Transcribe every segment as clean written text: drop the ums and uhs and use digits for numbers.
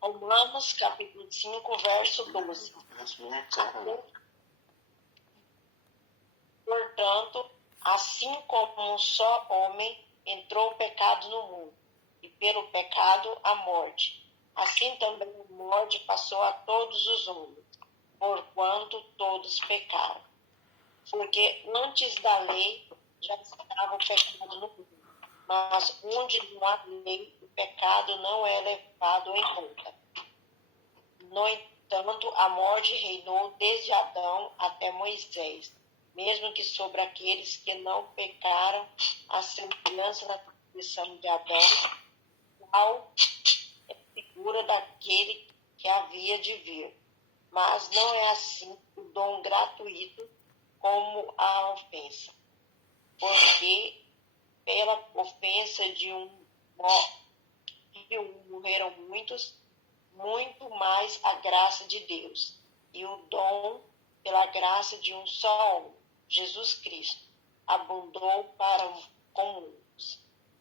Romanos, capítulo 5, verso 12. Portanto, assim como um só homem entrou o pecado no mundo, e pelo pecado a morte, assim também a morte passou a todos os homens, porquanto todos pecaram. Porque antes da lei já estava o pecado no mundo, mas onde não há lei, o pecado não é levado em conta. No entanto, a morte reinou desde Adão até Moisés, mesmo que sobre aqueles que não pecaram, a semelhança da transgressão de Adão, qual é a figura daquele que havia de vir. Mas não é assim o dom gratuito como a ofensa. Porque pela ofensa de um morreram muitos, muito mais a graça de Deus e o dom pela graça de um só homem, Jesus Cristo, abundou para com muitos.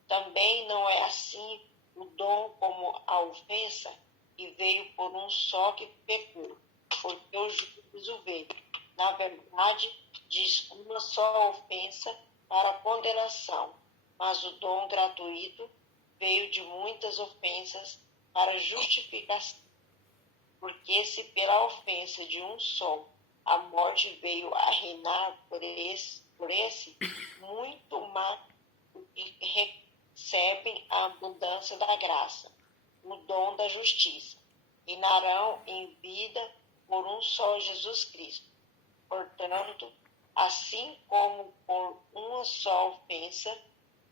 Também não é assim o dom como a ofensa, e veio por um só que pecou, porque o juízo veio. Na verdade, diz uma só ofensa para condenação, mas o dom gratuito veio de muitas ofensas para justificação. Porque se pela ofensa de um só a morte veio a reinar por esse muito mais recebem a abundância da graça, o dom da justiça, reinarão em vida por um só Jesus Cristo. Portanto, assim como por uma só ofensa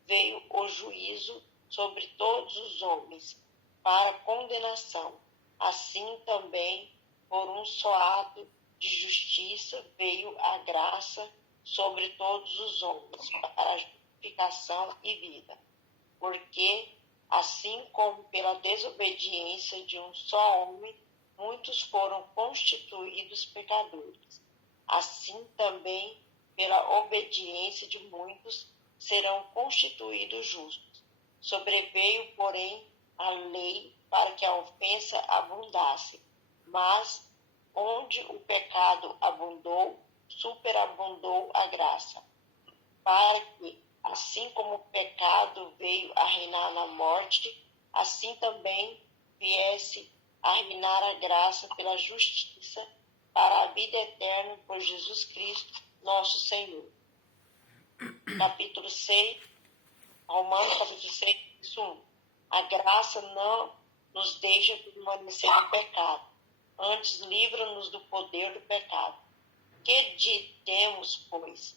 veio o juízo sobre todos os homens para condenação, assim também por um só ato de justiça veio a graça sobre todos os homens para justificação e vida. Porque assim como pela desobediência de um só homem muitos foram constituídos pecadores, assim também pela obediência de muitos serão constituídos justos. Sobreveio, porém, a lei para que a ofensa abundasse, mas onde o pecado abundou, superabundou a graça, para que, assim como o pecado veio a reinar na morte, assim também viesse a reinar a graça pela justiça para a vida eterna por Jesus Cristo, nosso Senhor. Capítulo 6, Romanos capítulo 6, verso 1. A graça não nos deixa permanecer no pecado, antes livra-nos do poder do pecado. Que diremos, pois?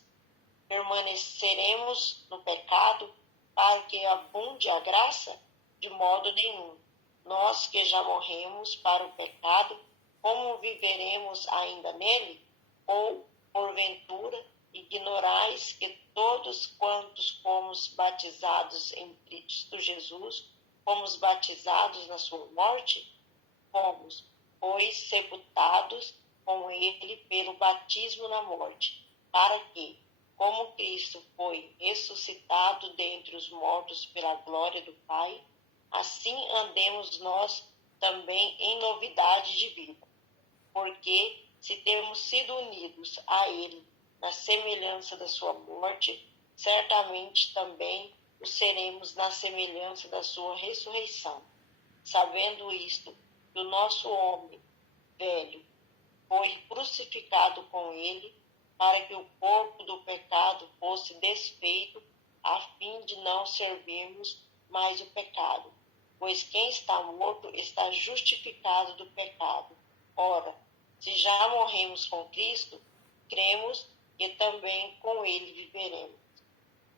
Permaneceremos no pecado para que abunde a graça? De modo nenhum. Nós que já morremos para o pecado, como viveremos ainda nele? Ou, porventura, ignorais que todos quantos fomos batizados em Cristo Jesus, fomos batizados na sua morte? Fomos, pois, sepultados com ele pelo batismo na morte, para que, como Cristo foi ressuscitado dentre os mortos pela glória do Pai, assim andemos nós também em novidade de vida. Porque, se temos sido unidos a ele na semelhança da sua morte, certamente também o seremos na semelhança da sua ressurreição. Sabendo isto, que o nosso homem velho foi crucificado com ele, para que o corpo do pecado fosse desfeito, a fim de não servirmos mais o pecado. Pois quem está morto está justificado do pecado. Ora, se já morremos com Cristo, cremos que também com ele viveremos,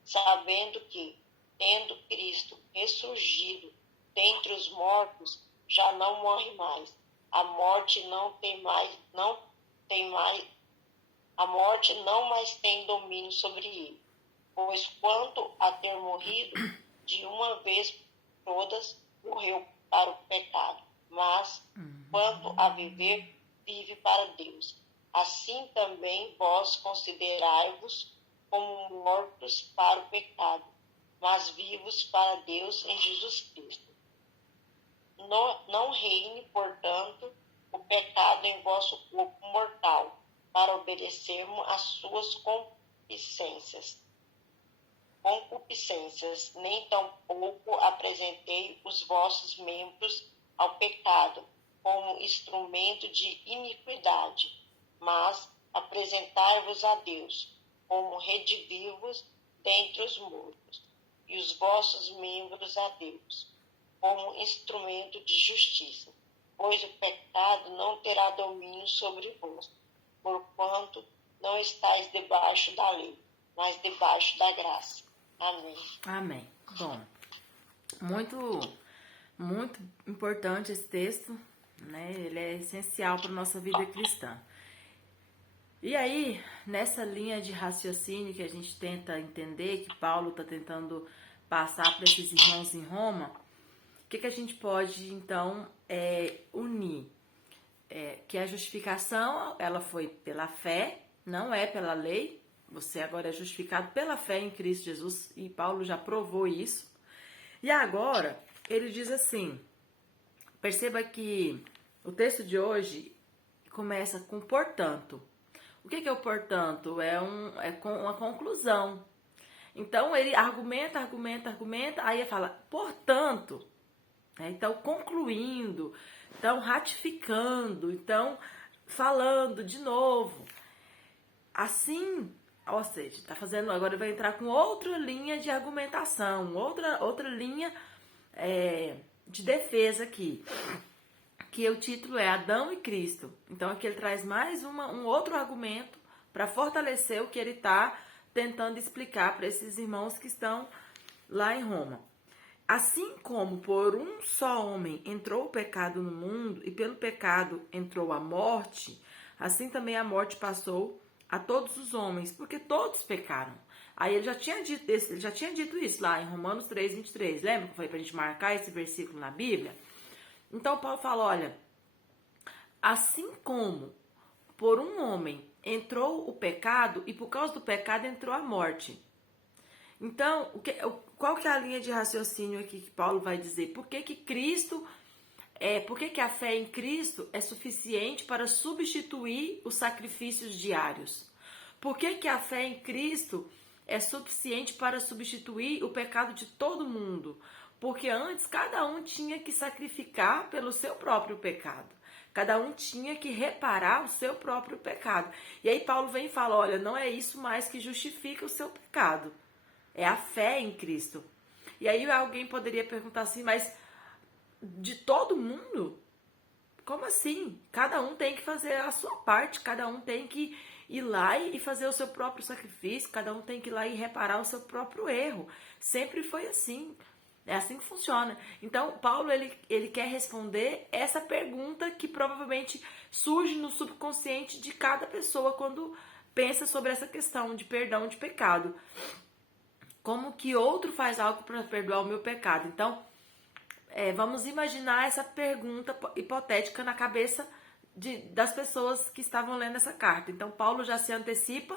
sabendo que, tendo Cristo ressurgido dentre os mortos, já não morre mais. A morte não mais tem domínio sobre ele. Pois quanto a ter morrido, de uma vez por todas, morreu para o pecado. Mas, quanto a viver, vive para Deus. Assim também vós considerai-vos como mortos para o pecado, mas vivos para Deus em Jesus Cristo. Não reine, portanto, o pecado em vosso corpo mortal, para obedecermos às suas concupiscências, nem tampouco apresentei os vossos membros ao pecado como instrumento de iniquidade, mas apresentai-vos a Deus como redivivos dentre os mortos, e os vossos membros a Deus como instrumento de justiça, pois o pecado não terá domínio sobre vós, porquanto não estáis debaixo da lei, mas debaixo da graça. Amém. Amém. Bom, muito importante esse texto, né? Ele é essencial para a nossa vida cristã. E aí, nessa linha de raciocínio que a gente tenta entender, que Paulo está tentando passar para esses irmãos em Roma, o que a gente pode, então, unir? Que a justificação, ela foi pela fé, não é pela lei. Você agora é justificado pela fé em Cristo Jesus, e Paulo já provou isso. E agora, ele diz assim, perceba que o texto de hoje começa com portanto. O que é o portanto? É uma conclusão. Então, ele argumenta, aí ele fala, portanto, né? Então, concluindo, então, ratificando, então, falando de novo. Assim, ou seja, está fazendo, agora vai entrar com outra linha de argumentação, outra linha de defesa aqui, que o título é Adão e Cristo. Então aqui ele traz mais um outro argumento para fortalecer o que ele está tentando explicar para esses irmãos que estão lá em Roma. Assim como por um só homem entrou o pecado no mundo e pelo pecado entrou a morte, assim também a morte passou a todos os homens, porque todos pecaram. Aí ele já tinha dito isso lá em Romanos 3:23. Lembra que foi para a gente marcar esse versículo na Bíblia? Então Paulo fala, olha, assim como por um homem entrou o pecado e por causa do pecado entrou a morte. Então, qual que é a linha de raciocínio aqui que Paulo vai dizer? Por que a fé em Cristo é suficiente para substituir os sacrifícios diários? Por que a fé em Cristo é suficiente para substituir o pecado de todo mundo? Porque antes cada um tinha que sacrificar pelo seu próprio pecado. Cada um tinha que reparar o seu próprio pecado. E aí Paulo vem e fala, olha, não é isso mais que justifica o seu pecado. É a fé em Cristo. E aí alguém poderia perguntar assim, mas de todo mundo? Como assim? Cada um tem que fazer a sua parte, cada um tem que ir lá e fazer o seu próprio sacrifício, cada um tem que ir lá e reparar o seu próprio erro. Sempre foi assim. É assim que funciona. Então, Paulo, ele quer responder essa pergunta que provavelmente surge no subconsciente de cada pessoa quando pensa sobre essa questão de perdão de pecado. Como que outro faz algo para perdoar o meu pecado? Então, vamos imaginar essa pergunta hipotética na cabeça das pessoas que estavam lendo essa carta. Então, Paulo já se antecipa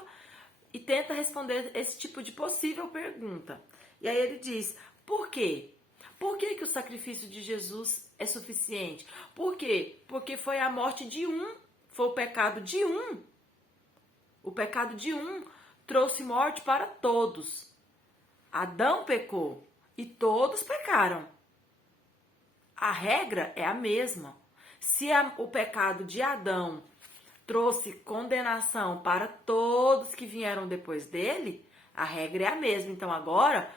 e tenta responder esse tipo de possível pergunta. E aí ele diz, por quê? Por que o sacrifício de Jesus é suficiente? Por quê? Porque foi a morte de um, foi o pecado de um. O pecado de um trouxe morte para todos. Adão pecou e todos pecaram. A regra é a mesma. Se o pecado de Adão trouxe condenação para todos que vieram depois dele, a regra é a mesma. Então agora,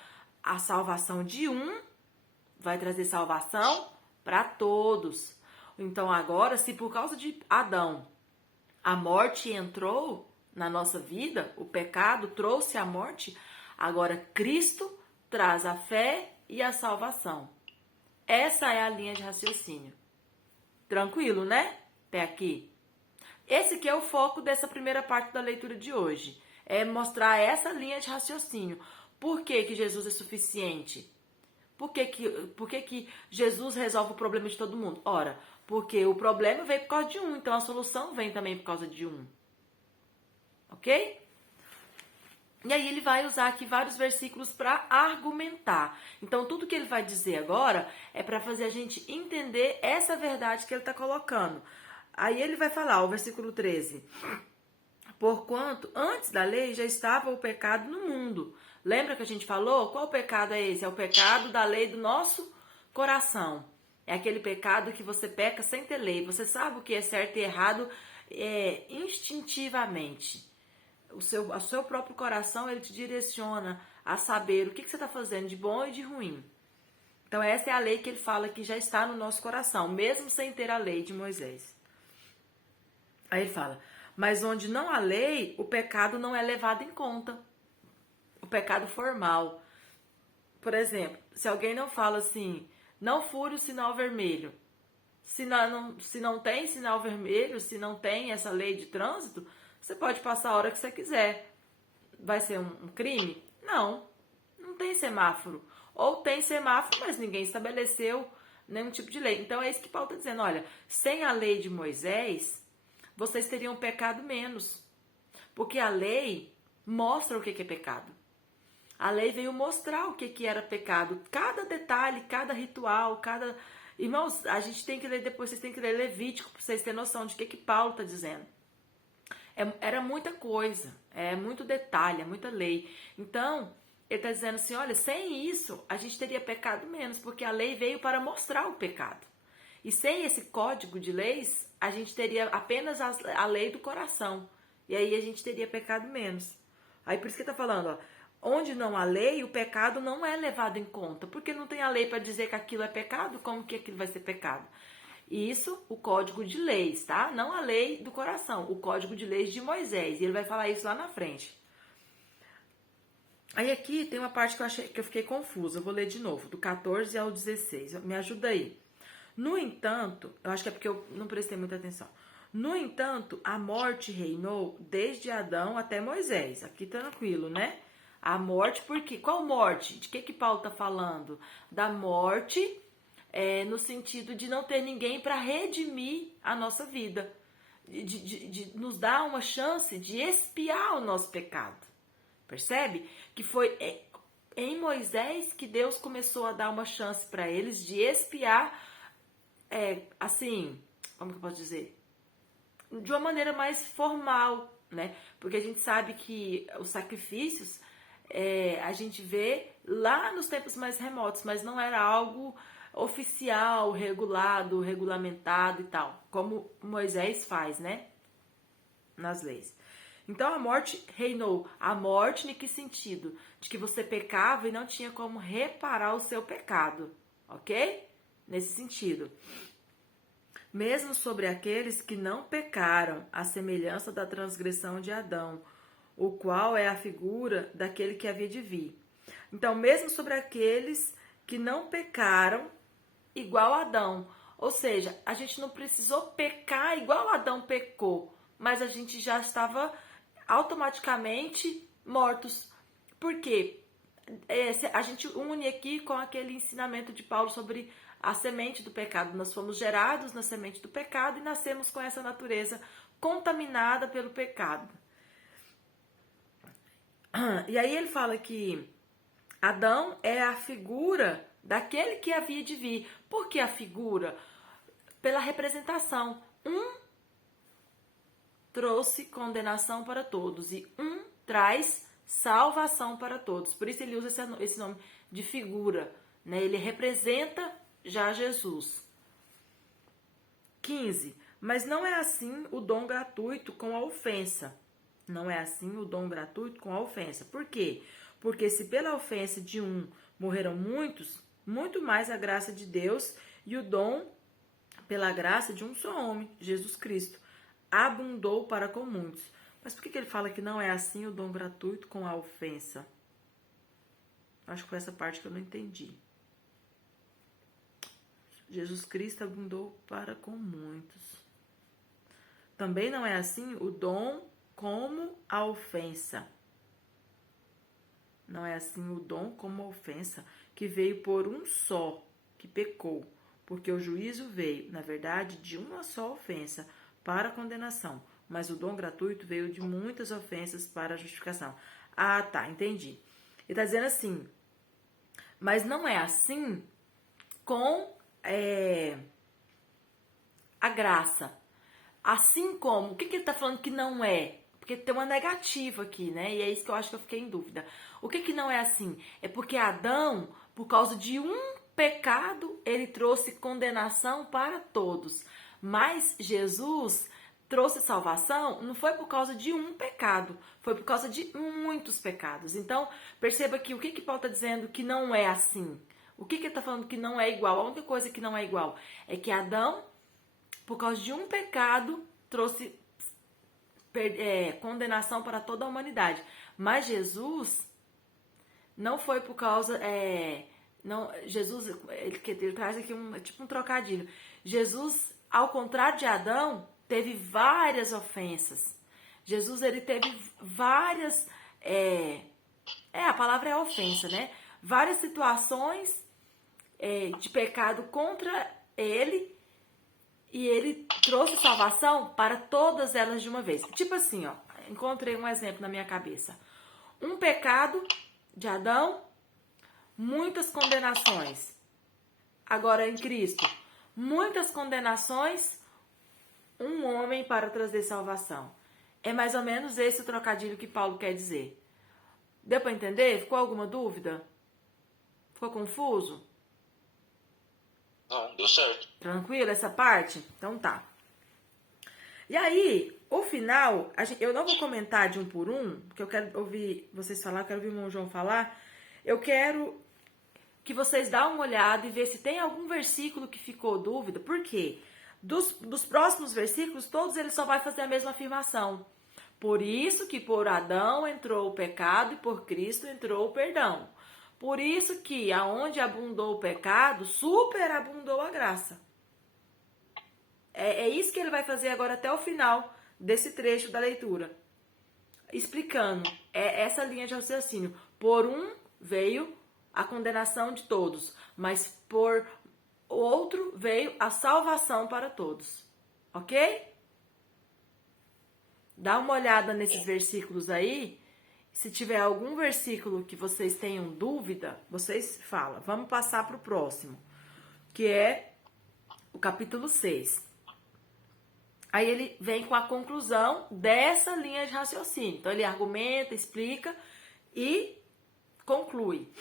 a salvação de um vai trazer salvação para todos. Então agora, se por causa de Adão a morte entrou na nossa vida, o pecado trouxe a morte, agora Cristo traz a fé e a salvação. Essa é a linha de raciocínio. Tranquilo, né? Até aqui. Esse aqui é o foco dessa primeira parte da leitura de hoje. É mostrar essa linha de raciocínio. Por que Jesus é suficiente? Por que Jesus resolve o problema de todo mundo? Ora, porque o problema veio por causa de um, então a solução vem também por causa de um. Ok? E aí ele vai usar aqui vários versículos para argumentar. Então tudo que ele vai dizer agora é para fazer a gente entender essa verdade que ele está colocando. Aí ele vai falar, o versículo 13. Porquanto antes da lei já estava o pecado no mundo. Lembra que a gente falou? Qual pecado é esse? É o pecado da lei do nosso coração. É aquele pecado que você peca sem ter lei. Você sabe o que é certo e errado instintivamente. O seu próprio coração, ele te direciona a saber o que você está fazendo de bom e de ruim. Então essa é a lei que ele fala que já está no nosso coração, mesmo sem ter a lei de Moisés. Aí ele fala, mas onde não há lei, o pecado não é levado em conta. O pecado formal. Por exemplo, se alguém não fala assim, não fure o sinal vermelho. Se não tem sinal vermelho, se não tem essa lei de trânsito, você pode passar a hora que você quiser. Vai ser um crime? Não. Não tem semáforo. Ou tem semáforo, mas ninguém estabeleceu nenhum tipo de lei. Então é isso que Paulo está dizendo. Olha, sem a lei de Moisés, vocês teriam pecado menos. Porque a lei mostra o que é pecado. A lei veio mostrar o que era pecado. Cada detalhe, cada ritual, cada... Irmãos, a gente tem que ler depois, vocês têm que ler Levítico para vocês terem noção de que Paulo está dizendo. Era muita coisa, é muito detalhe, é muita lei. Então, ele está dizendo assim, olha, sem isso, a gente teria pecado menos, porque a lei veio para mostrar o pecado. E sem esse código de leis, a gente teria apenas a lei do coração. E aí a gente teria pecado menos. Aí por isso que ele está falando, ó, onde não há lei, o pecado não é levado em conta. Porque não tem a lei para dizer que aquilo é pecado, como que aquilo vai ser pecado? Isso, o código de leis, tá? Não a lei do coração, o código de leis de Moisés. E ele vai falar isso lá na frente. Aí aqui tem uma parte que eu fiquei confusa. Eu vou ler de novo, do 14 ao 16. Me ajuda aí. No entanto, eu acho que é porque eu não prestei muita atenção. No entanto, a morte reinou desde Adão até Moisés. Aqui tranquilo, né? A morte, por quê? Qual morte? De que Paulo está falando? Da morte... no sentido de não ter ninguém para redimir a nossa vida, de nos dar uma chance de expiar o nosso pecado. Percebe? Que foi em Moisés que Deus começou a dar uma chance para eles de expiar, assim, como que eu posso dizer? De uma maneira mais formal, né? Porque a gente sabe que os sacrifícios a gente vê lá nos tempos mais remotos, mas não era algo oficial, regulado, regulamentado e tal, como Moisés faz, né? Nas leis. Então a morte reinou. A morte em que sentido? De que você pecava e não tinha como reparar o seu pecado, ok? Nesse sentido. Mesmo sobre aqueles que não pecaram, à semelhança da transgressão de Adão, o qual é a figura daquele que havia de vir. Então, mesmo sobre aqueles que não pecaram, igual a Adão. Ou seja, a gente não precisou pecar igual Adão pecou, mas a gente já estava automaticamente mortos. Por quê? A gente une aqui com aquele ensinamento de Paulo sobre a semente do pecado. Nós fomos gerados na semente do pecado e nascemos com essa natureza contaminada pelo pecado. E aí ele fala que Adão é a figura daquele que havia de vir. Por que a figura? Pela representação. Um trouxe condenação para todos e um traz salvação para todos. Por isso ele usa esse nome de figura, né? Ele representa já Jesus. 15. Mas não é assim o dom gratuito com a ofensa. Não é assim o dom gratuito com a ofensa. Por quê? Porque se pela ofensa de um morreram muitos, muito mais a graça de Deus e o dom pela graça de um só homem, Jesus Cristo, abundou para com muitos. Mas por que ele fala que não é assim o dom gratuito com a ofensa? Acho que foi essa parte que eu não entendi. Jesus Cristo abundou para com muitos. Também não é assim o dom como a ofensa. Não é assim o dom como a ofensa, que veio por um só, que pecou. Porque o juízo veio, na verdade, de uma só ofensa, para a condenação. Mas o dom gratuito veio de muitas ofensas para a justificação. Ah, tá, entendi. Ele está dizendo assim, mas não é assim com a graça. Assim como, o que ele está falando que não é? Porque tem uma negativa aqui, né? E é isso que eu acho que eu fiquei em dúvida. O que não é assim? É porque Adão, por causa de um pecado, ele trouxe condenação para todos. Mas Jesus trouxe salvação não foi por causa de um pecado, foi por causa de muitos pecados. Então, perceba que o que Paulo está dizendo que não é assim? O que ele está falando que não é igual? A única coisa que não é igual é que Adão, por causa de um pecado, trouxe condenação para toda a humanidade. Mas Jesus não foi por causa... não, Jesus, ele traz aqui tipo um trocadilho. Jesus, ao contrário de Adão, teve várias ofensas. Jesus, ele teve várias... a palavra é ofensa, né? Várias situações de pecado contra ele, e ele trouxe salvação para todas elas de uma vez. Tipo assim, ó, encontrei um exemplo na minha cabeça. Um pecado de Adão, muitas condenações. Agora em Cristo, muitas condenações, um homem para trazer salvação. É mais ou menos esse o trocadilho que Paulo quer dizer. Deu para entender? Ficou alguma dúvida? Ficou confuso? Não, deu certo. Tranquilo essa parte? Então tá. E aí, o final, eu não vou comentar de um por um, porque eu quero ouvir vocês falar, eu quero ouvir o irmão João falar. Eu quero que vocês dêem uma olhada e ver se tem algum versículo que ficou dúvida. Por quê? Dos próximos versículos, todos eles só vai fazer a mesma afirmação. Por isso que por Adão entrou o pecado e por Cristo entrou o perdão. Por isso que aonde abundou o pecado, superabundou a graça. É isso que ele vai fazer agora até o final desse trecho da leitura. Explicando essa linha de raciocínio. Por um veio a condenação de todos, mas por outro veio a salvação para todos. Ok? Dá uma olhada nesses versículos aí. Se tiver algum versículo que vocês tenham dúvida, vocês falam. Vamos passar para o próximo, que é o capítulo 6. Aí ele vem com a conclusão dessa linha de raciocínio. Então ele argumenta, explica e conclui.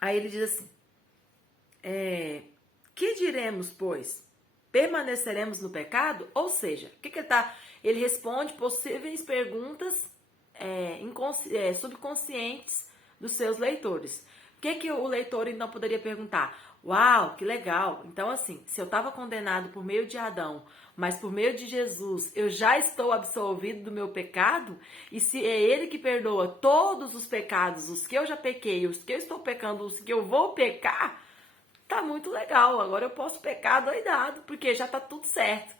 Aí ele diz assim, que diremos, pois? Permaneceremos no pecado? Ou seja, o que ele tá? Ele responde possíveis perguntas subconscientes dos seus leitores. O que o leitor então poderia perguntar? Uau, que legal! Então assim, se eu estava condenado por meio de Adão, mas por meio de Jesus eu já estou absolvido do meu pecado, e se é Ele que perdoa todos os pecados, os que eu já pequei, os que eu estou pecando, os que eu vou pecar, tá muito legal. Agora eu posso pecar doidado, porque já tá tudo certo,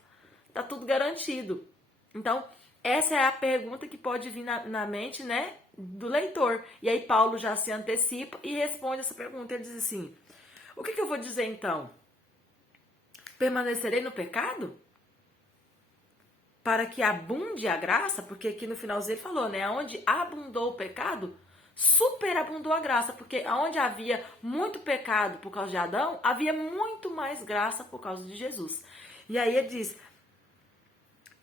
tá tudo garantido. Então, essa é a pergunta que pode vir na mente, né, do leitor. E aí Paulo já se antecipa e responde essa pergunta. Ele diz assim, o que eu vou dizer então? Permanecerei no pecado? Para que abunde a graça? Porque aqui no finalzinho ele falou, né, onde abundou o pecado, superabundou a graça. Porque onde havia muito pecado por causa de Adão, havia muito mais graça por causa de Jesus. E aí ele diz,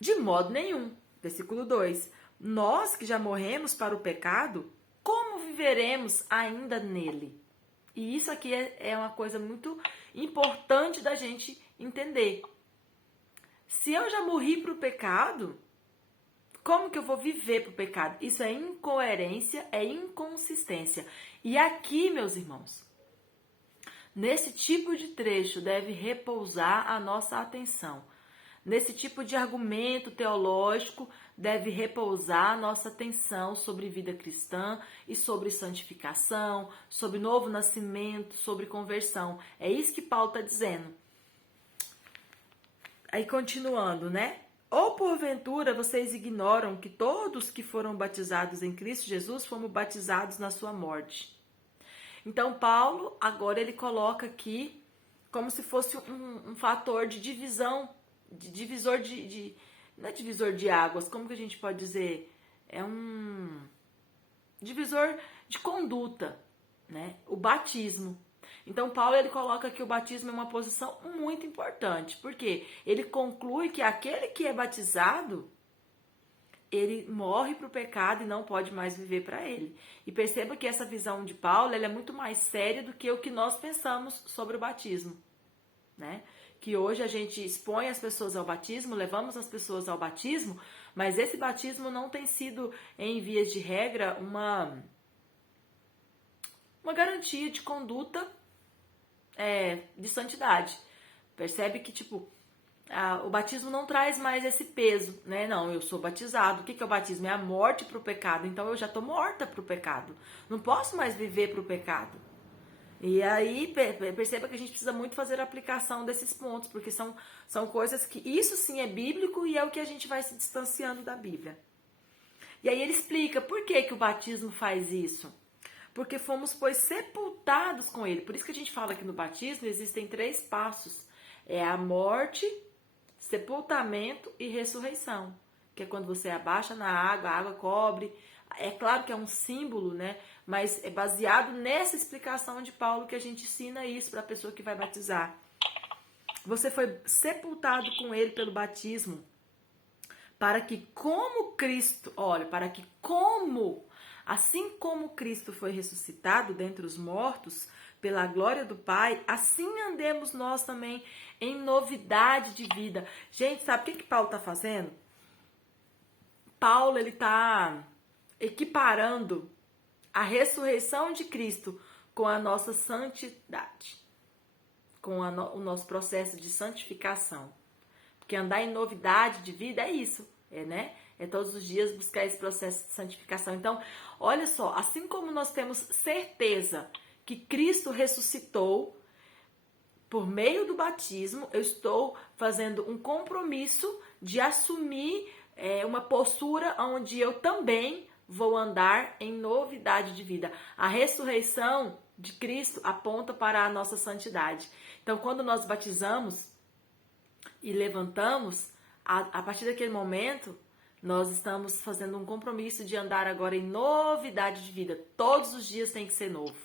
de modo nenhum. Versículo 2. Nós que já morremos para o pecado, como viveremos ainda nele? E isso aqui é uma coisa muito importante da gente entender. Se eu já morri para o pecado, como que eu vou viver para o pecado? Isso é incoerência, é inconsistência. E aqui, meus irmãos, nesse tipo de trecho deve repousar a nossa atenção. Nesse tipo de argumento teológico, deve repousar a nossa atenção sobre vida cristã e sobre santificação, sobre novo nascimento, sobre conversão. É isso que Paulo está dizendo. Aí continuando, né? Ou porventura vocês ignoram que todos que foram batizados em Cristo Jesus fomos batizados na sua morte. Então Paulo, agora ele coloca aqui como se fosse um fator de divisão, divisor não é divisor de águas, como que a gente pode dizer? divisor de conduta, né? O batismo. Então, Paulo ele coloca que o batismo é uma posição muito importante, porque ele conclui que aquele que é batizado, ele morre para o pecado e não pode mais viver para ele. E perceba que essa visão de Paulo ela é muito mais séria do que o que nós pensamos sobre o batismo, né? Que hoje a gente expõe as pessoas ao batismo, levamos as pessoas ao batismo, mas esse batismo não tem sido, em vias de regra, uma garantia de conduta de santidade. Percebe que, tipo, o batismo não traz mais esse peso, né? Não, eu sou batizado. O que é o batismo? É a morte para o pecado. Então eu já estou morta para o pecado. Não posso mais viver para o pecado. E aí, perceba que a gente precisa muito fazer a aplicação desses pontos, porque são coisas que, isso sim é bíblico e é o que a gente vai se distanciando da Bíblia. E aí ele explica por que o batismo faz isso. Porque fomos, pois, sepultados com ele. Por isso que a gente fala que no batismo existem 3 passos. É a morte, sepultamento e ressurreição. Que é quando você abaixa na água, a água cobre. É claro que é um símbolo, né? Mas é baseado nessa explicação de Paulo que a gente ensina isso para a pessoa que vai batizar. Você foi sepultado com ele pelo batismo, para que assim como Cristo foi ressuscitado dentre os mortos pela glória do Pai, assim andemos nós também em novidade de vida. Gente, sabe o que Paulo está fazendo? Paulo, ele está equiparando a ressurreição de Cristo com a nossa santidade, com o nosso processo de santificação. Porque andar em novidade de vida é isso, né? É todos os dias buscar esse processo de santificação. Então, olha só, assim como nós temos certeza que Cristo ressuscitou por meio do batismo, eu estou fazendo um compromisso de assumir uma postura onde eu também vou andar em novidade de vida. A ressurreição de Cristo aponta para a nossa santidade. Então, quando nós batizamos e levantamos, a partir daquele momento, nós estamos fazendo um compromisso de andar agora em novidade de vida. Todos os dias tem que ser novo.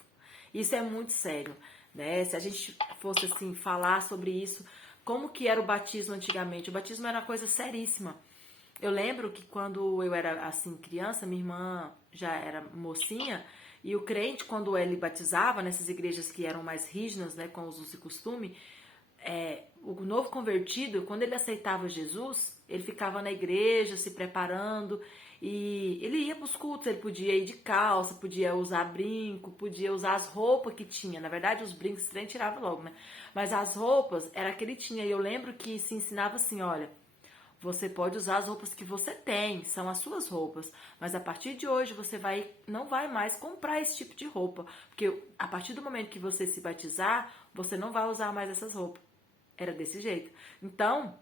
Isso é muito sério, né? Se a gente fosse assim falar sobre isso, como que era o batismo antigamente? O batismo era uma coisa seríssima. Eu lembro que quando eu era assim criança, minha irmã já era mocinha, e o crente, quando ele batizava nessas igrejas que eram mais rígidas, né, com os usos e costume, o novo convertido, quando ele aceitava Jesus, ele ficava na igreja se preparando e ele ia para os cultos, ele podia ir de calça, podia usar brinco, podia usar as roupas que tinha. Na verdade, os brincos você nem tirava logo, né? Mas as roupas era que ele tinha. E eu lembro que se ensinava assim, olha, você pode usar as roupas que você tem, são as suas roupas, mas a partir de hoje você não vai mais comprar esse tipo de roupa, porque a partir do momento que você se batizar, você não vai usar mais essas roupas. Era desse jeito. Então,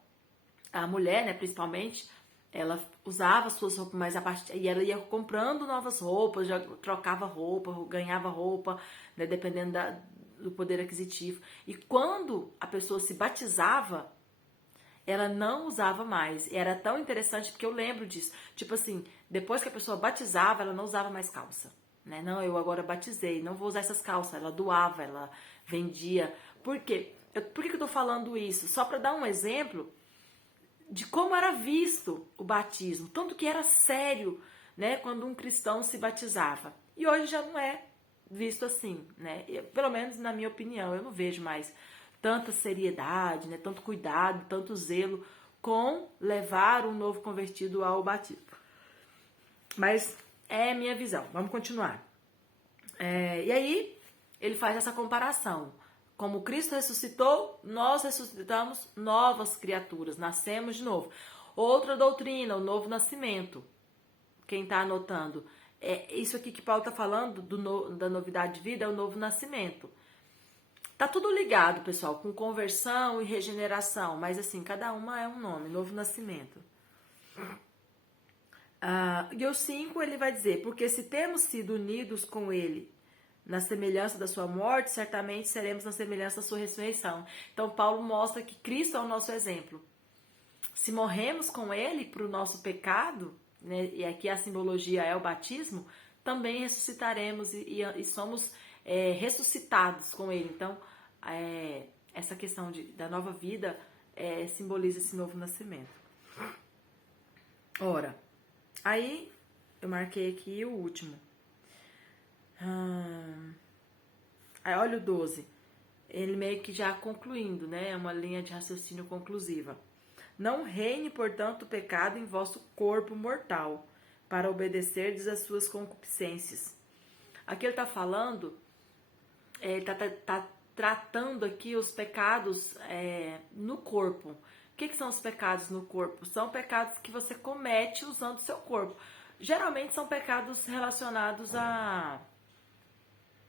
a mulher, né, principalmente, ela usava suas roupas, mas e ela ia comprando novas roupas, já trocava roupa, ganhava roupa, né, dependendo do poder aquisitivo. E quando a pessoa se batizava, ela não usava mais. E era tão interessante porque eu lembro disso. Tipo assim, depois que a pessoa batizava, ela não usava mais calça. Né? Não, eu agora batizei, não vou usar essas calças. Ela doava, ela vendia. Por quê? Por que eu tô falando isso? Só para dar um exemplo de como era visto o batismo. Tanto que era sério, né? Quando um cristão se batizava. E hoje já não é visto assim, né? Pelo menos na minha opinião, eu não vejo mais tanta seriedade, né? Tanto cuidado, tanto zelo com levar um novo convertido ao batismo. Mas é a minha visão. Vamos continuar. E aí, ele faz essa comparação. Como Cristo ressuscitou, nós ressuscitamos novas criaturas, nascemos de novo. Outra doutrina, o novo nascimento. Quem está anotando? Isso aqui que Paulo está falando da novidade de vida é o novo nascimento. Tá tudo ligado, pessoal, com conversão e regeneração, mas assim, cada uma é um nome, novo nascimento. E o 5 ele vai dizer, porque se temos sido unidos com ele na semelhança da sua morte, certamente seremos na semelhança da sua ressurreição. Então, Paulo mostra que Cristo é o nosso exemplo. Se morremos com ele para o nosso pecado, né, e aqui a simbologia é o batismo, também ressuscitaremos e somos ressuscitados com Ele. Então, essa questão da nova vida simboliza esse novo nascimento. Ora, aí eu marquei aqui o último. Aí olha o 12. Ele meio que já concluindo, né? É uma linha de raciocínio conclusiva. Não reine, portanto, o pecado em vosso corpo mortal, para obedecerdes às suas concupiscências. Aqui ele está falando, ele está tratando aqui os pecados no corpo. O que são os pecados no corpo? São pecados que você comete usando o seu corpo. Geralmente são pecados relacionados a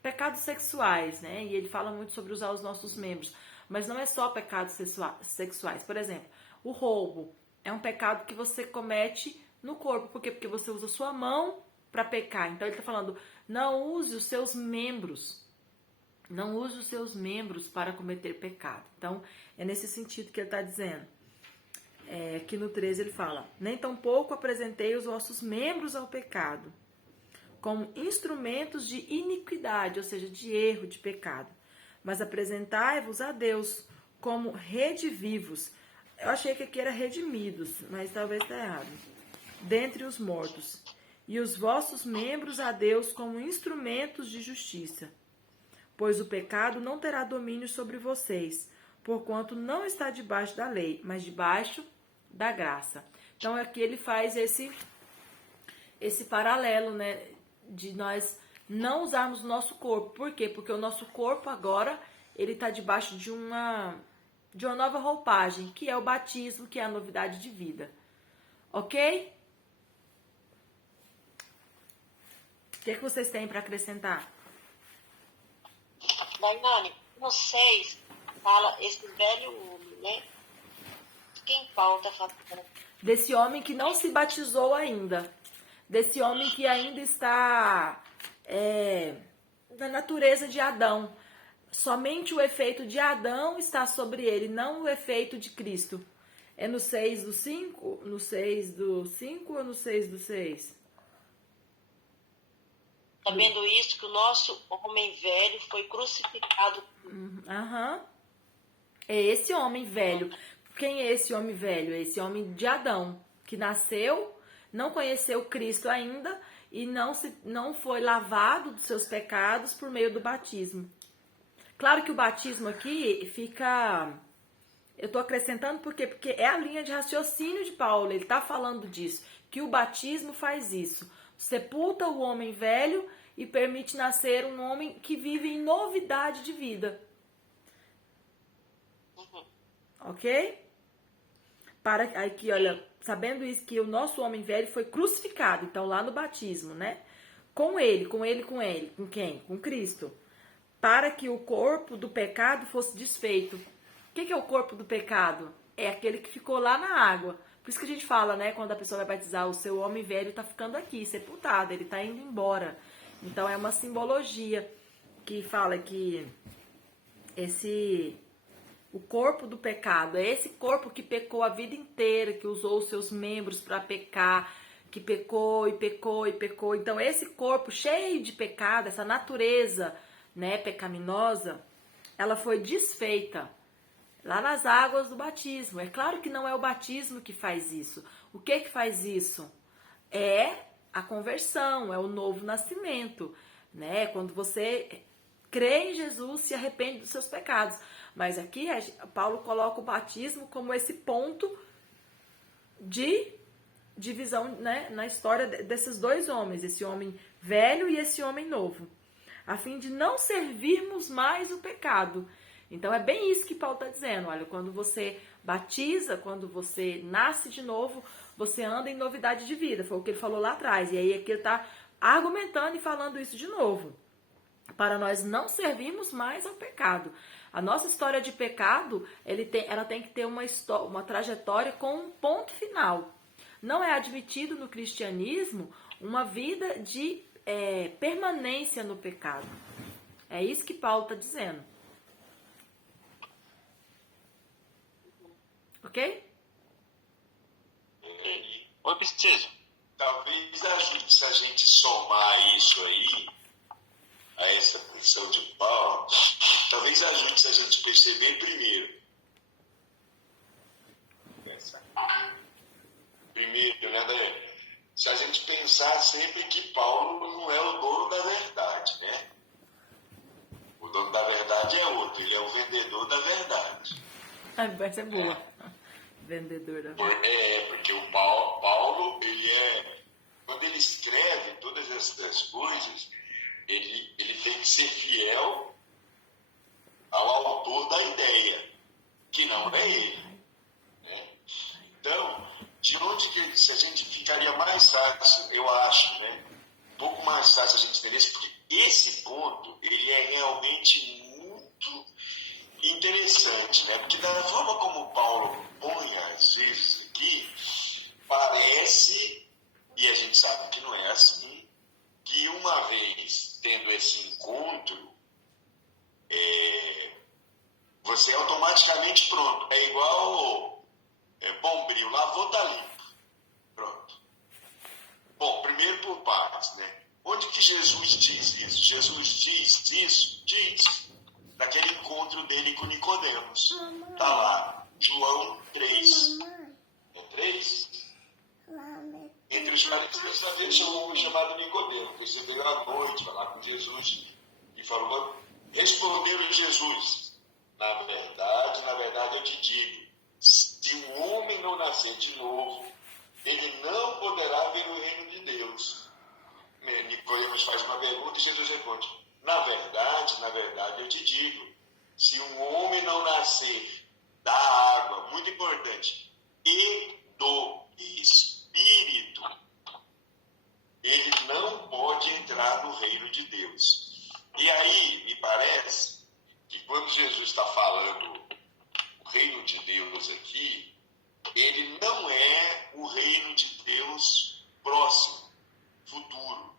pecados sexuais, né? E ele fala muito sobre usar os nossos membros. Mas não é só pecados sexuais. Por exemplo, o roubo é um pecado que você comete no corpo. Por quê? Porque você usa a sua mão para pecar. Então ele está falando, não use os seus membros. Não use os seus membros para cometer pecado. Então, é nesse sentido que ele está dizendo. Aqui no 13 ele fala, nem tampouco apresentei os vossos membros ao pecado, como instrumentos de iniquidade, ou seja, de erro, de pecado. Mas apresentai-vos a Deus como redivivos. Eu achei que aqui era redimidos, mas talvez está errado. Dentre os mortos. E os vossos membros a Deus como instrumentos de justiça. Pois o pecado não terá domínio sobre vocês, porquanto não está debaixo da lei, mas debaixo da graça. Então aqui ele faz esse paralelo, né, de nós não usarmos o nosso corpo. Por quê? Porque o nosso corpo agora ele está debaixo de uma nova roupagem, que é o batismo, que é a novidade de vida. Ok? O que vocês têm para acrescentar? Darnani, no 6 fala esse velho homem, né? Quem Paulo está falando? Desse homem que não se batizou ainda. Desse homem que ainda está na natureza de Adão. Somente o efeito de Adão está sobre ele, não o efeito de Cristo. É no 6 do 5? No 6 do 5 ou no 6 do 6? Sabendo isso, que o nosso homem velho foi crucificado. É esse homem velho. Quem é esse homem velho? É esse homem de Adão, que nasceu, não conheceu Cristo ainda e não foi lavado dos seus pecados por meio do batismo. Claro que o batismo aqui fica... Eu estou acrescentando por quê? Porque é a linha de raciocínio de Paulo. Ele está falando disso, que o batismo faz isso. Sepulta o homem velho e permite nascer um homem que vive em novidade de vida. Ok? Para aqui, olha, sabendo isso, que o nosso homem velho foi crucificado. Então, lá no batismo, né? Com ele. Com quem? Com Cristo. Para que o corpo do pecado fosse desfeito. O que é o corpo do pecado? É aquele que ficou lá na água. Por isso que a gente fala, né? Quando a pessoa vai batizar, o seu homem velho está ficando aqui, sepultado, ele está indo embora. Então, é uma simbologia que fala que o corpo do pecado é esse corpo que pecou a vida inteira, que usou os seus membros para pecar, que pecou e pecou e pecou. Então, esse corpo cheio de pecado, essa natureza, né, pecaminosa, ela foi desfeita lá nas águas do batismo. É claro que não é o batismo que faz isso. O que faz isso? É a conversão, é o novo nascimento, né? Quando você crê em Jesus, se arrepende dos seus pecados. Mas aqui Paulo coloca o batismo como esse ponto de divisão, né, na história desses dois homens, esse homem velho e esse homem novo, a fim de não servirmos mais o pecado. Então é bem isso que Paulo está dizendo. Olha, quando você batiza, quando você nasce de novo, você anda em novidade de vida. Foi o que ele falou lá atrás. E aí aqui ele está argumentando e falando isso de novo. Para nós não servirmos mais ao pecado. A nossa história de pecado, ela tem que ter uma trajetória com um ponto final. Não é admitido no cristianismo uma vida de permanência no pecado. É isso que Paulo está dizendo. Ok? Oi, Princesa. talvez ajude se a gente somar isso aí, a essa posição de Paulo, talvez ajude se a gente perceber primeiro. Primeiro, né, Daiane? Se a gente pensar sempre que Paulo não é o dono da verdade, né? O dono da verdade é outro, ele é o vendedor da verdade. Vai ser boa. Vendedor da verdade. Porque o Paulo, quando ele escreve todas essas coisas, ele tem que ser fiel ao autor da ideia, que não é ele. Né? Então, de onde que se a gente ficaria mais fácil, eu acho, né? Um pouco mais fácil a gente entender isso, porque esse ponto, ele é realmente muito interessante, né? Porque da forma como Paulo põe, às vezes, aqui, parece, e a gente sabe que não é assim, que uma vez tendo esse encontro, você é automaticamente pronto. É igual Bombril, lavou, tá limpo. Pronto. Bom, primeiro por partes, né? Onde que Jesus diz isso? Jesus diz isso? Diz. Naquele encontro dele com Nicodemos. Tá lá. João 3. É 3? Entre os fariseus havia um chamado Nicodemo, que você veio à noite falar com Jesus e falou, respondeu Jesus, na verdade eu te digo, se um homem não nascer de novo, ele não poderá ver o reino de Deus. Nicodemos faz uma pergunta e Jesus responde, na verdade eu te digo, se um homem não nascer da água, muito importante, e do Espírito, ele não pode entrar no reino de Deus. E aí, me parece que quando Jesus está falando o reino de Deus aqui, ele não é o reino de Deus próximo, futuro.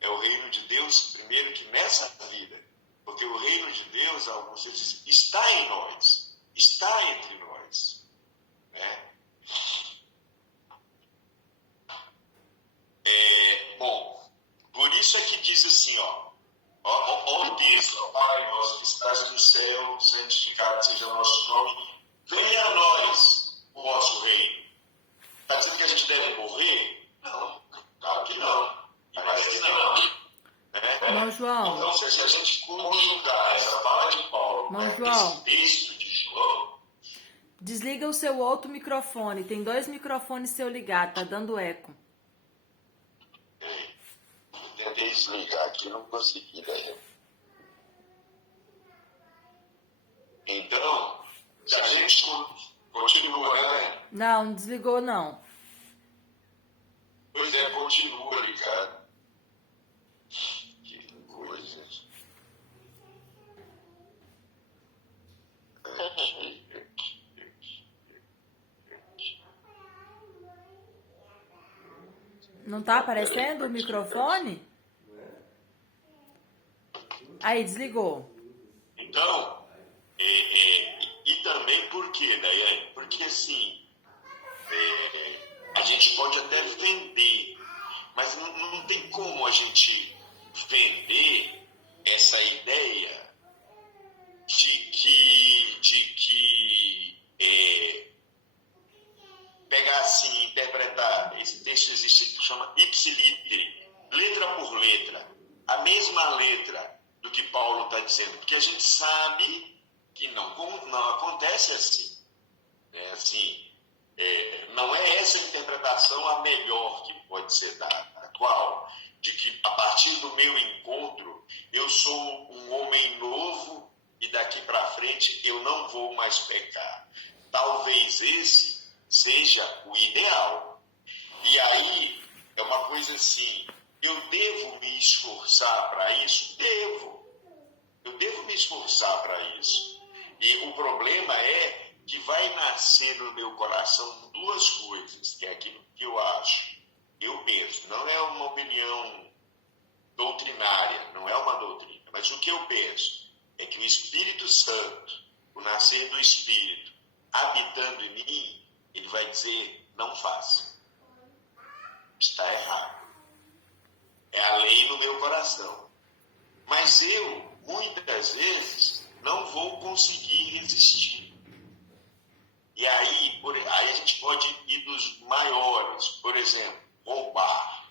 É o reino de Deus, primeiro, que nessa vida. Porque o reino de Deus, alguns dizem, está em nós, está entre nós. Né? Bom, por isso é que diz assim, ó o texto, Pai nosso que estás no céu, santificado seja o nosso nome, venha a nós o vosso reino. Está dizendo que a gente deve morrer? Não, claro que não. Parece que não. Irmão João. Então, se a gente conjugar essa fala de Paulo com esse texto de João... Desliga o seu outro microfone. Tem 2 microfones seu ligado, tá dando eco. Tentei desligar aqui, não consegui daí. Então, se a gente continua, né? Não desligou não. Pois é, continua ligado. Que coisa. Não tá aparecendo o microfone? Aí, desligou. Então, e também por quê, Daiane? Porque assim, a gente pode até vender, mas não tem como a gente vender essa ideia de que pegar assim, interpretar, esse texto existe, chama ipsiliter, letra por letra, a mesma letra do que Paulo está dizendo, porque a gente sabe que não acontece assim. Não é essa interpretação a melhor que pode ser dada. Qual? De que a partir do meu encontro, eu sou um homem novo e daqui para frente eu não vou mais pecar. Talvez esse seja o ideal. E aí, é uma coisa assim, eu devo me esforçar para isso? Devo. Eu devo me esforçar para isso. E o problema é que vai nascer no meu coração 2 coisas, que é aquilo que eu acho, eu penso. Não é uma opinião doutrinária, não é uma doutrina, mas o que eu penso é que o Espírito Santo, o nascer do Espírito, habitando em mim, ele vai dizer, não faça. está errado. É a lei no meu coração. Mas eu, muitas vezes, não vou conseguir resistir. E aí a gente pode ir dos maiores. Por exemplo, roubar.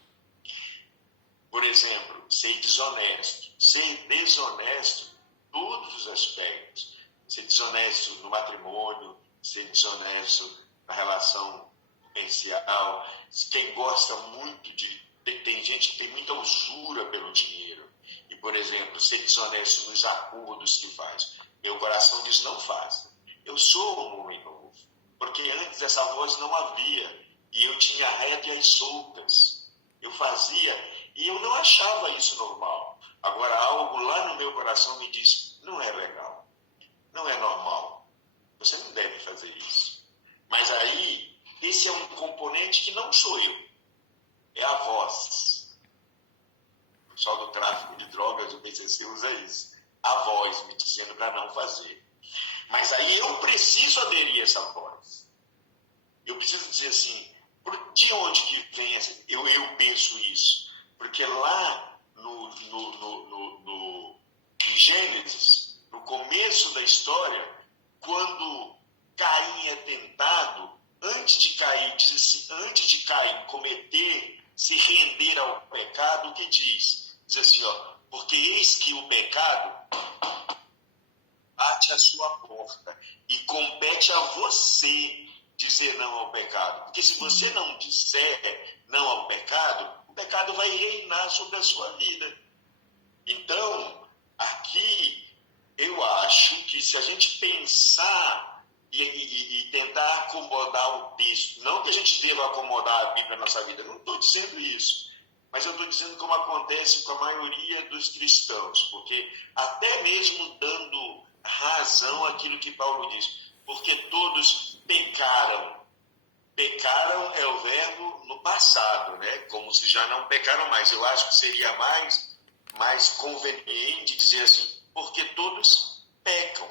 Por exemplo, ser desonesto. Ser desonesto em todos os aspectos. Ser desonesto no matrimônio, ser desonesto na relação comercial. Quem gosta muito de... Tem gente que tem muita usura pelo dinheiro. E, por exemplo, ser desonesto nos acordos que faz. Meu coração diz, não faça. Eu sou um homem novo. Porque antes essa voz não havia. E eu tinha rédeas soltas. Eu fazia e eu não achava isso normal. Agora, algo lá no meu coração me diz, não é legal. Não é normal. Você não deve fazer isso. Mas aí, esse é um componente que não sou eu. É a voz. O pessoal do tráfico de drogas, o PCC usa isso. A voz me dizendo para não fazer. Mas aí eu preciso aderir a essa voz. Eu preciso dizer assim, de onde que vem essa... Eu penso isso. Porque lá em Gênesis, no começo da história, quando Caim é tentado, antes de Caim cometer, se render ao pecado, o que diz? Diz assim, porque eis que o pecado bate à sua porta e compete a você dizer não ao pecado. Porque se você não disser não ao pecado, o pecado vai reinar sobre a sua vida. Então, aqui, eu acho que se a gente pensar e tentar acomodar o texto, não que a gente deva acomodar a Bíblia na nossa vida, não estou dizendo isso, mas eu estou dizendo como acontece com a maioria dos cristãos, porque até mesmo dando razão àquilo que Paulo diz, porque todos pecaram. Pecaram é o verbo no passado, né? Como se já não pecaram mais. Eu acho que seria mais conveniente dizer assim, porque todos pecam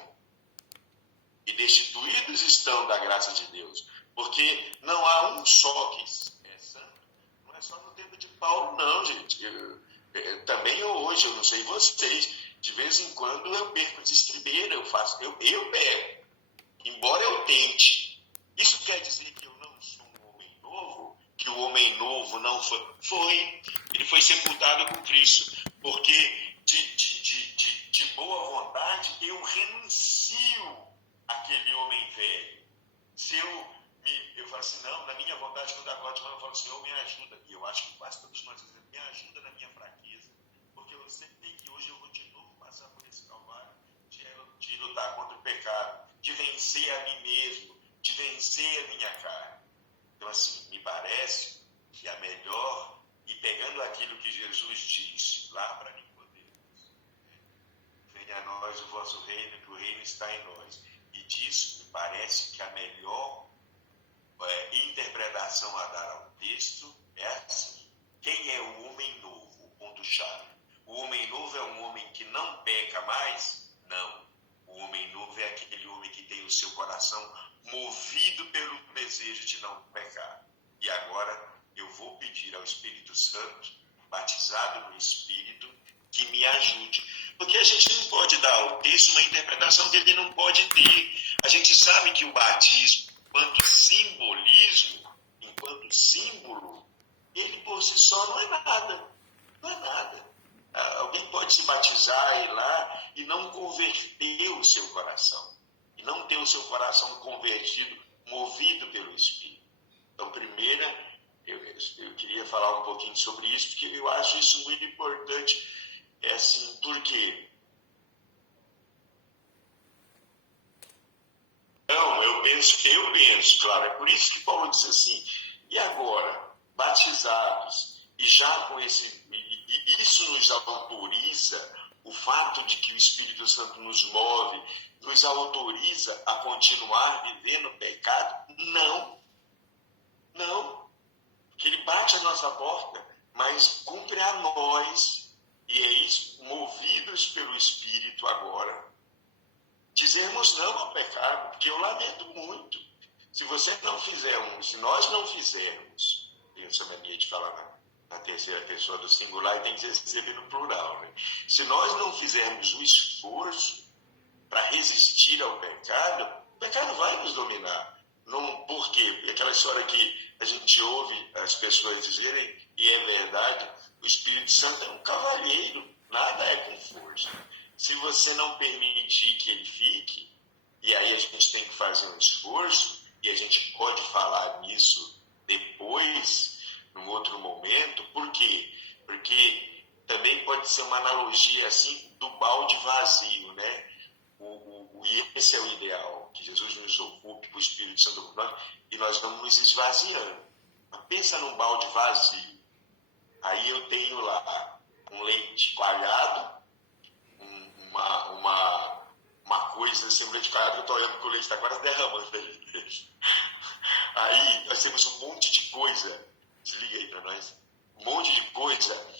e destituídos estão da graça de Deus. Porque não há um só que é santo. Não é só no tempo de Paulo, não, gente. Também hoje, eu não sei vocês, de vez em quando eu perco de estribeira, eu pego. Embora eu tente. Isso quer dizer que eu não sou um homem novo? Que o homem novo não foi? Ele foi sepultado com Cristo. Porque de boa vontade eu renuncio àquele homem velho. Se eu falo assim, não, na minha vontade não dá conta, mas eu falo, Senhor, me ajuda. E eu acho que quase todos nós dizemos, me ajuda na minha fraqueza. Porque eu sei que hoje eu vou de novo passar por esse calvário de lutar contra o pecado, de vencer a mim mesmo, de vencer a minha carne. Então, assim, me parece que a melhor, e pegando aquilo que Jesus disse lá para Nicodemos, venha a nós o vosso reino, que o reino está em nós. E disso me parece que a melhor interpretação a dar ao texto é assim: quem é o homem novo? O ponto-chave. O homem novo é um homem que não peca mais? Não. O homem novo é aquele homem que tem o seu coração movido pelo desejo de não pecar. E agora eu vou pedir ao Espírito Santo, batizado no Espírito, que me ajude. Porque a gente não pode dar ao texto uma interpretação que ele não pode ter. A gente sabe que o batismo, enquanto simbolismo, enquanto símbolo, ele por si só não é nada. Não é nada. Alguém pode se batizar e ir lá e não converter o seu coração. E não ter o seu coração convertido, movido pelo Espírito. Então, primeira, eu queria falar um pouquinho sobre isso, porque eu acho isso muito importante. É assim, por quê? Não, eu penso, claro, é por isso que Paulo diz assim, e agora, batizados, e já com isso nos autoriza, o fato de que o Espírito Santo nos move, nos autoriza a continuar vivendo pecado? Não, que ele bate a nossa porta, mas cumpre a nós, e é isso, movidos pelo Espírito agora, dizermos não ao pecado, porque eu lamento muito. Se nós não fizermos, essa mania de falar na terceira pessoa do singular e tem que ser sempre no plural, né? Se nós não fizermos o esforço para resistir ao pecado, o pecado vai nos dominar. Não, por quê? Aquela história que a gente ouve as pessoas dizerem, e é verdade, o Espírito Santo é um cavalheiro, nada é com força. Se você não permitir que ele fique, e aí a gente tem que fazer um esforço, e a gente pode falar nisso depois, num outro momento. Por quê? Porque também pode ser uma analogia assim do balde vazio, né? E esse é o ideal, que Jesus nos ocupe com o Espírito Santo por nós, e nós vamos nos esvaziando. Mas pensa num balde vazio. Aí eu tenho lá um leite coalhado, uma coisa assim, um leite coalhado, eu estou olhando que o leite está quase derramando ali. Aí nós temos um monte de coisa, desliga aí para nós, um monte de coisa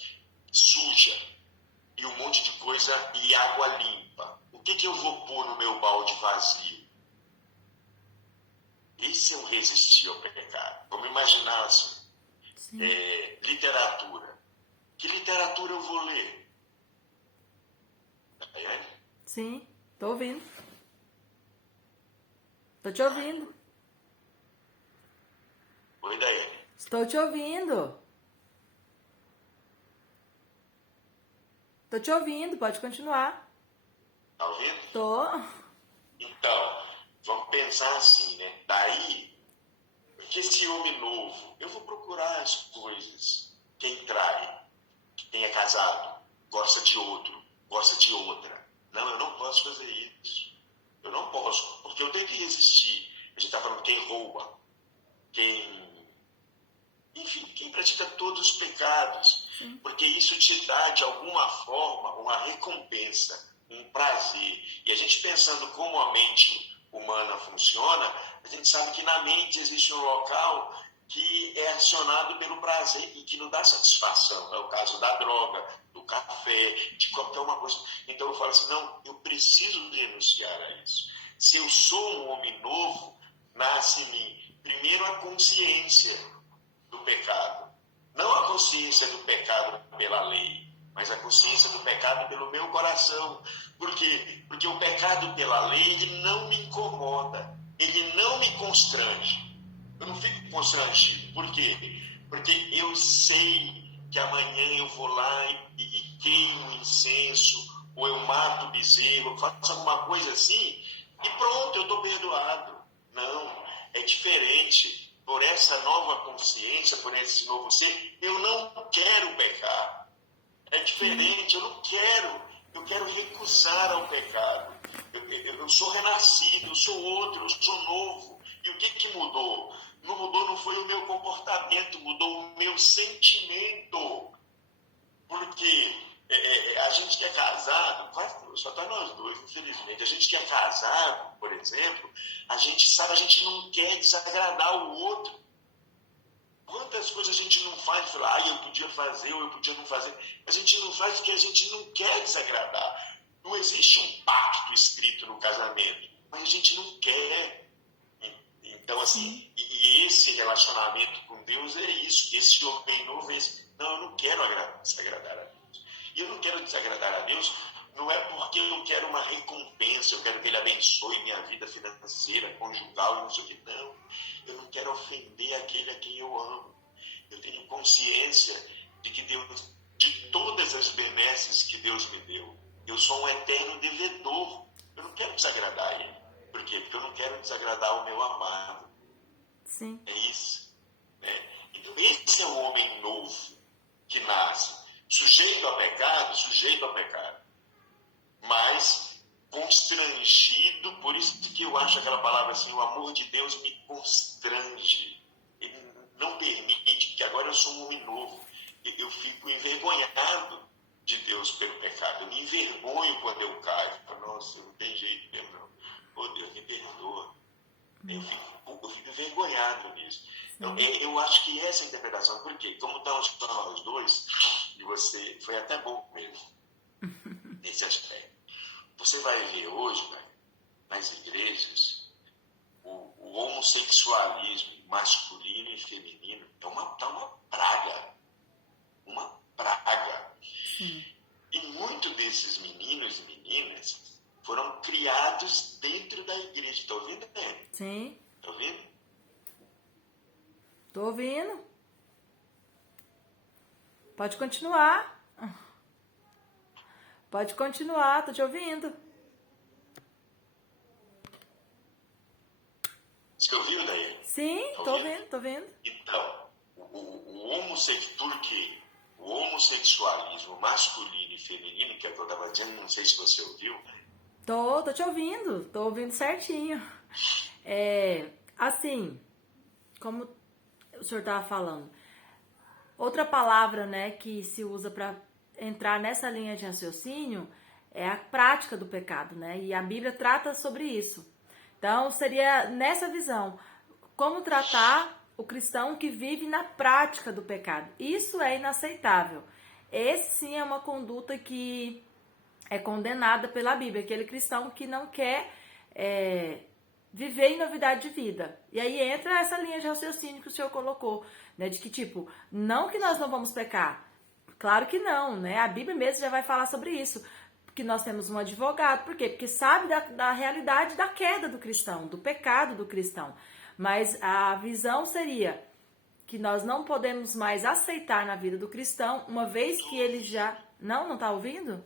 suja e um monte de coisa e água limpa. O que eu vou pôr no meu balde vazio? Esse é o resistir ao pecado. Vamos imaginar assim, literatura. Que literatura eu vou ler? Daiane? Sim, tô ouvindo. Tô te ouvindo. Oi, Daiane. Estou te ouvindo. Tô te ouvindo, pode continuar. Tá ouvindo? Tô. Então, vamos pensar assim, né? Daí, porque esse homem novo, eu vou procurar as coisas. Quem trai, quem é casado, gosta de outro, gosta de outra. Não, eu não posso fazer isso. Eu não posso, porque eu tenho que resistir. A gente está falando quem rouba, enfim, quem pratica todos os pecados. Sim. Porque isso te dá, de alguma forma, uma recompensa, um prazer. E a gente pensando como a mente humana funciona, a gente sabe que na mente existe um local que é acionado pelo prazer e que não dá satisfação. É o caso da droga, do café, de qualquer uma coisa. Então eu falo assim, não, eu preciso renunciar a isso. Se eu sou um homem novo, nasce em mim, primeiro, a consciência do pecado. Não a consciência do pecado pela lei, mas a consciência do pecado pelo meu coração. Por quê? Porque o pecado pela lei, ele não me incomoda, ele não me constrange. Eu não fico constrangido. Por quê? Porque eu sei que amanhã eu vou lá e queimo incenso, ou eu mato o bezerro, faço alguma coisa assim, e pronto, eu estou perdoado. Não, é diferente. Por essa nova consciência, por esse novo ser, eu não quero pecar. É diferente, eu não quero. Eu quero recusar ao pecado. Eu sou renascido, eu sou outro, eu sou novo. E o que mudou? Não mudou, não foi o meu comportamento, mudou o meu sentimento. Porque a gente que é casado, só está nós dois, infelizmente. A gente que é casado, por exemplo, a gente sabe, a gente não quer desagradar o outro. Quantas coisas a gente não faz, fala, eu podia fazer ou eu podia não fazer. A gente não faz porque a gente não quer desagradar. Não existe um pacto escrito no casamento, mas a gente não quer. Então, assim, e esse relacionamento com Deus é isso. Esse homem novo é esse. Não, eu não quero desagradar a Deus. E eu não quero desagradar a Deus, não é porque eu quero uma recompensa, eu quero que Ele abençoe minha vida financeira, conjugal, não sei o que. Não, eu não quero ofender aquele a quem eu amo. Eu tenho consciência de que Deus, de todas as benesses que Deus me deu, eu sou um eterno devedor. Eu não quero desagradar Ele. Por quê? Porque eu não quero desagradar o meu amado. Sim. É isso. Né? Então, esse é o homem novo que nasce. Sujeito ao pecado, mas constrangido, por isso que eu acho aquela palavra assim, o amor de Deus me constrange. Ele não permite, que agora eu sou um homem novo. Eu fico envergonhado de Deus pelo pecado. Eu me envergonho quando eu caio. Eu falo, nossa, não tem jeito mesmo, não. Oh, Deus, me perdoa. Eu fico envergonhado nisso. Então, eu acho que essa é a interpretação. Por quê? Como estamos só nós dois, e você foi até bom mesmo nesse aspecto. Você vai ver hoje, né, nas igrejas, o o homossexualismo masculino e feminino tá uma praga. Uma praga. Sim. E muitos desses meninos e meninas foram criados dentro da igreja. Tá ouvindo, né? Sim. Tá ouvindo? Tô ouvindo. Pode continuar. Pode continuar, tô te ouvindo. Você ouviu daí? Sim, Tá tô ouvindo? ouvindo, tô ouvindo. Então, o homossexualismo masculino e feminino, que é o que eu estava dizendo, não sei se você ouviu. Tô te ouvindo, tô ouvindo certinho. Assim, como o senhor estava falando, outra palavra, né, que se usa para entrar nessa linha de raciocínio é a prática do pecado, né? E a Bíblia trata sobre isso. Então, seria nessa visão, como tratar o cristão que vive na prática do pecado. Isso é inaceitável. Esse sim é uma conduta que é condenada pela Bíblia, aquele cristão que não quer viver em novidade de vida. E aí entra essa linha de raciocínio que o senhor colocou, né? De que, tipo, não que nós não vamos pecar. Claro que não, né? A Bíblia mesmo já vai falar sobre isso. Que nós temos um advogado. Por quê? Porque sabe da realidade da queda do cristão, do pecado do cristão. Mas a visão seria que nós não podemos mais aceitar na vida do cristão, uma vez que ele já... Não tá ouvindo?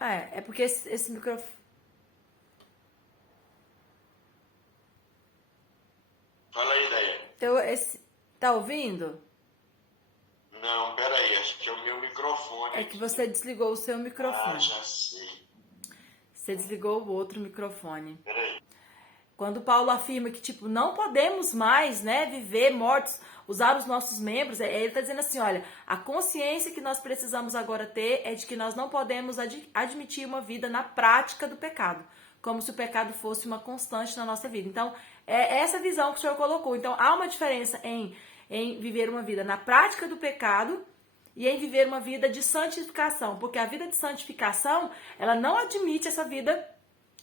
É porque esse microfone... Fala aí, Daiane. Então, tá ouvindo? Não, peraí, acho que é o meu microfone. É que você desligou o seu microfone. Ah, já sei. Você desligou o outro microfone. Peraí. Quando Paulo afirma que, tipo, não podemos mais, né, viver mortos, usar os nossos membros, ele está dizendo assim, olha, a consciência que nós precisamos agora ter é de que nós não podemos admitir uma vida na prática do pecado, como se o pecado fosse uma constante na nossa vida. Então, é essa visão que o senhor colocou. Então, há uma diferença em viver uma vida na prática do pecado e em viver uma vida de santificação, porque a vida de santificação, ela não admite essa vida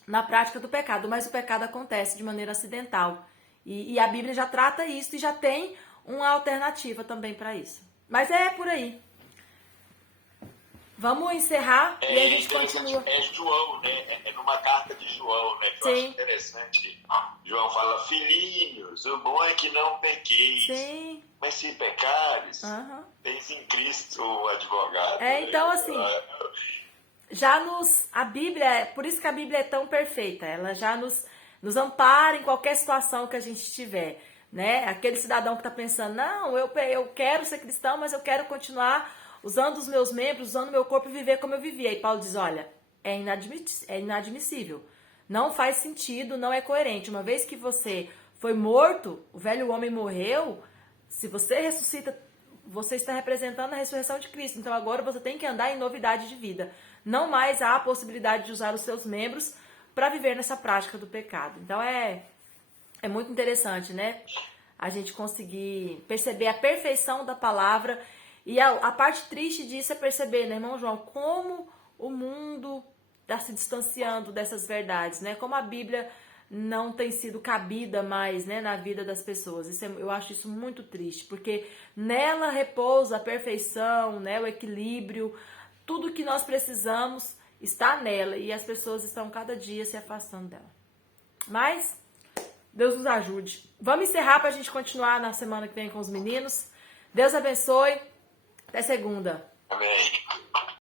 na prática do pecado, mas o pecado acontece de maneira acidental. E a Bíblia já trata isso e já tem uma alternativa também para isso. Mas é por aí. Vamos encerrar e a gente continua. É João, né? É numa carta de João, né? Que eu acho interessante. João fala, filhinhos, o bom é que não pequeis. Sim. Mas se pecares, tens em Cristo o advogado. Então assim, a Bíblia, por isso que a Bíblia é tão perfeita, ela já nos ampara em qualquer situação que a gente estiver, né? Aquele cidadão que está pensando, não, eu quero ser cristão, mas eu quero continuar usando os meus membros, usando o meu corpo e viver como eu vivia. E Paulo diz, olha, é inadmissível, não faz sentido, não é coerente. Uma vez que você foi morto, o velho homem morreu, se você ressuscita, você está representando a ressurreição de Cristo. Então agora você tem que andar em novidade de vida. Não mais há a possibilidade de usar os seus membros para viver nessa prática do pecado. Então é muito interessante, né? A gente conseguir perceber a perfeição da palavra. E a parte triste disso é perceber, né, irmão João, como o mundo está se distanciando dessas verdades, né? Como a Bíblia não tem sido cabida mais, né, na vida das pessoas. Eu acho isso muito triste, porque nela repousa a perfeição, né, o equilíbrio, tudo que nós precisamos está nela e as pessoas estão cada dia se afastando dela. Mas Deus nos ajude. Vamos encerrar para a gente continuar na semana que vem com os meninos. Deus abençoe. Até segunda. Amém.